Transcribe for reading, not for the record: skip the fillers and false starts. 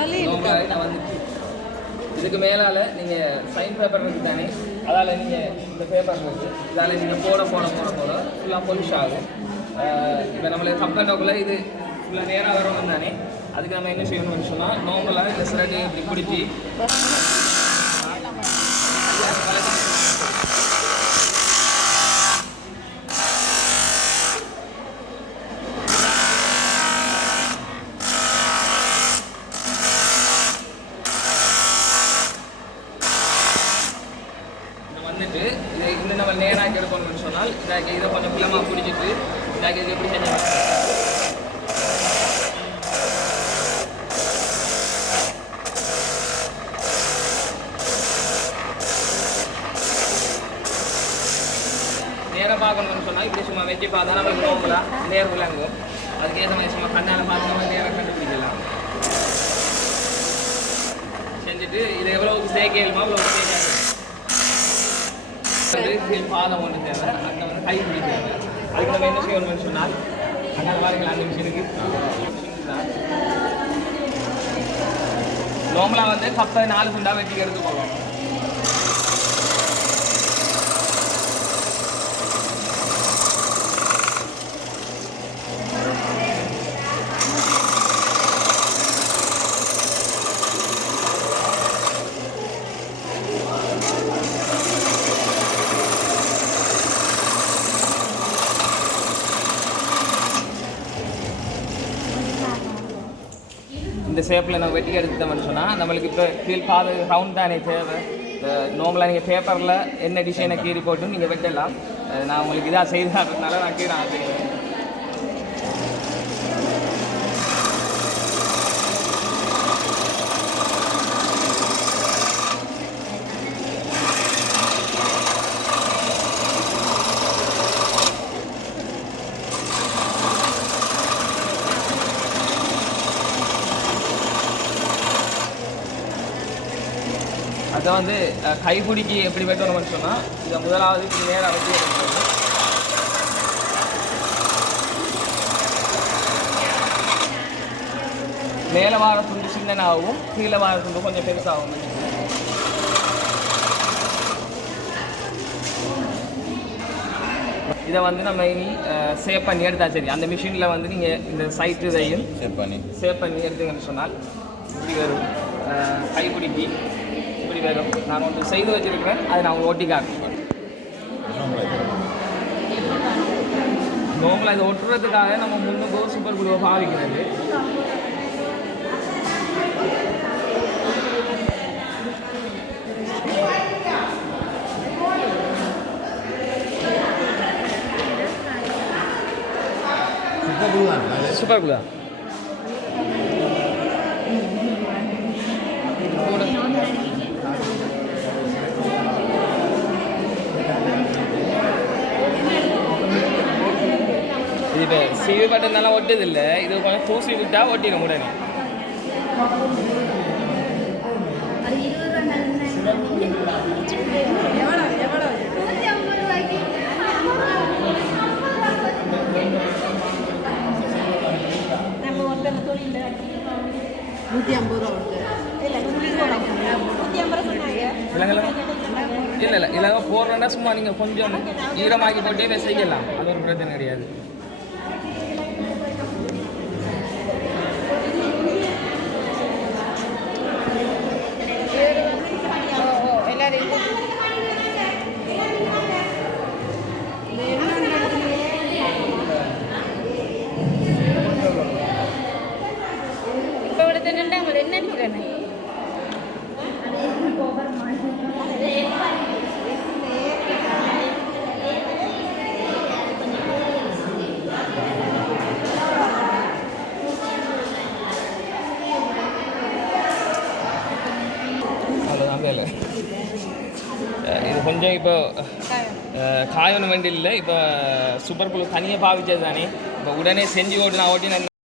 நான் வந்து இதுக்கு மேலால் நீங்கள் சைன் பேப்பர் இருக்குது தானே, அதால் நீங்கள் இந்த பேப்பர் இருக்குது, இதால் நீங்கள் போட ஃபுல்லாக பொலிஷ் ஆகும். இப்போ நம்மளுக்கு கம்பெனிக்குள்ளே இது ஃபுல்லாக நேராக வரணும் தானே, அதுக்கு நம்ம என்ன செய்யணும்னு சொன்னால் நார்மலாக இந்த சிறகு இப்படி பிடிச்சி வந்துட்டு இதை இன்னும் நம்ம நேராக எடுக்கணும்னு சொன்னால் இதை கொஞ்சம் குள்ளமாக பிடிச்சிட்டு இது எப்படி செஞ்சு நேராக பார்க்கணும்னு சொன்னால் இப்படி சும்மா வச்சு பார்த்தா நம்மளுக்கு நோம்பலாம் நேர் விளங்கும். அதுக்கேற்ற மாதிரி சும்மா கண்ணால் பார்த்து நம்ம நேராக கண்டுபிடிக்கலாம். செஞ்சுட்டு இது எவ்வளோக்கு சேர்க்கலுமோ அவ்வளோ சேர்க்காது. பாதம் ஒன்று தேவை, அங்கே வந்து கைப்பிடி தேவை. அதுக்கு நம்ம என்ன செய்யணும்னு சொன்னால் அங்கே பாருங்களா அந்த மிஷினுக்கு நார்மலாக வந்து கப்பை 4 துண்டாக வெட்டி எடுத்து போவோம். இந்த ஷேப்பில் நம்ம வெட்டி எடுத்துட்டோம்னு சொன்னால் நம்மளுக்கு இப்போ கீழ் பாது ரவுண்ட் தானே தேவை. நார்மலாக நீங்கள் பேப்பரில் என்ன டிசைனை கீறி போட்டு நீங்கள் வெட்டலாம். நான் உங்களுக்கு இதாக செய்தாடுறதுனால நான் கீழே செய்வேன். அதை வந்து கைப்பிடிக்கு எப்படி வெட்டணும்னு சொன்னால் இதை முதலாவது இப்படி நேராக வச்சு எடுக்கணும். மேலே வார துண்டு சின்னனாகவும் கீழே வார துண்டு கொஞ்சம் பெருசாகும். இதை வந்து நம்ம இனி சேவ் பண்ணி எடுத்தா சரி. அந்த மிஷினில் வந்து நீங்கள் இந்த சைட்டு இதையும் சேவ் பண்ணி எடுத்தீங்கன்னு சொன்னால் இப்படி வரும். கைப்பிடிக்கு இப்படி வரும். நான் ஒன்று செய்து வச்சுருக்கிறேன், அதை நான் ஒட்டி காட்டுறேன். நோம்பலை இதை ஒட்டுறதுக்காக நம்ம முன்னுக்கோ சூப்பர் குழுவை பாவிக்கிறது. சூப்பர் குழு இது சிவி பட்டனால ஒட்டுது இல்லை. இது கொஞ்சம் தூசி விட்டா ஒட்டிடும் உடனே. இல்லை இதில் போடுறோன்னா சும்மா நீங்கள் கொஞ்சம் ஈரமாக்கி போட்டே செய்யலாம். அது ஒரு பிரச்சனை கிடையாது. இது கொஞ்சம் இப்போ காயணும் வேண்டிய இல்லை. இப்போ சூப்பர் குழு தனியாக பாவிச்சது தானே. இப்போ உடனே செஞ்சு ஓட்டி நான்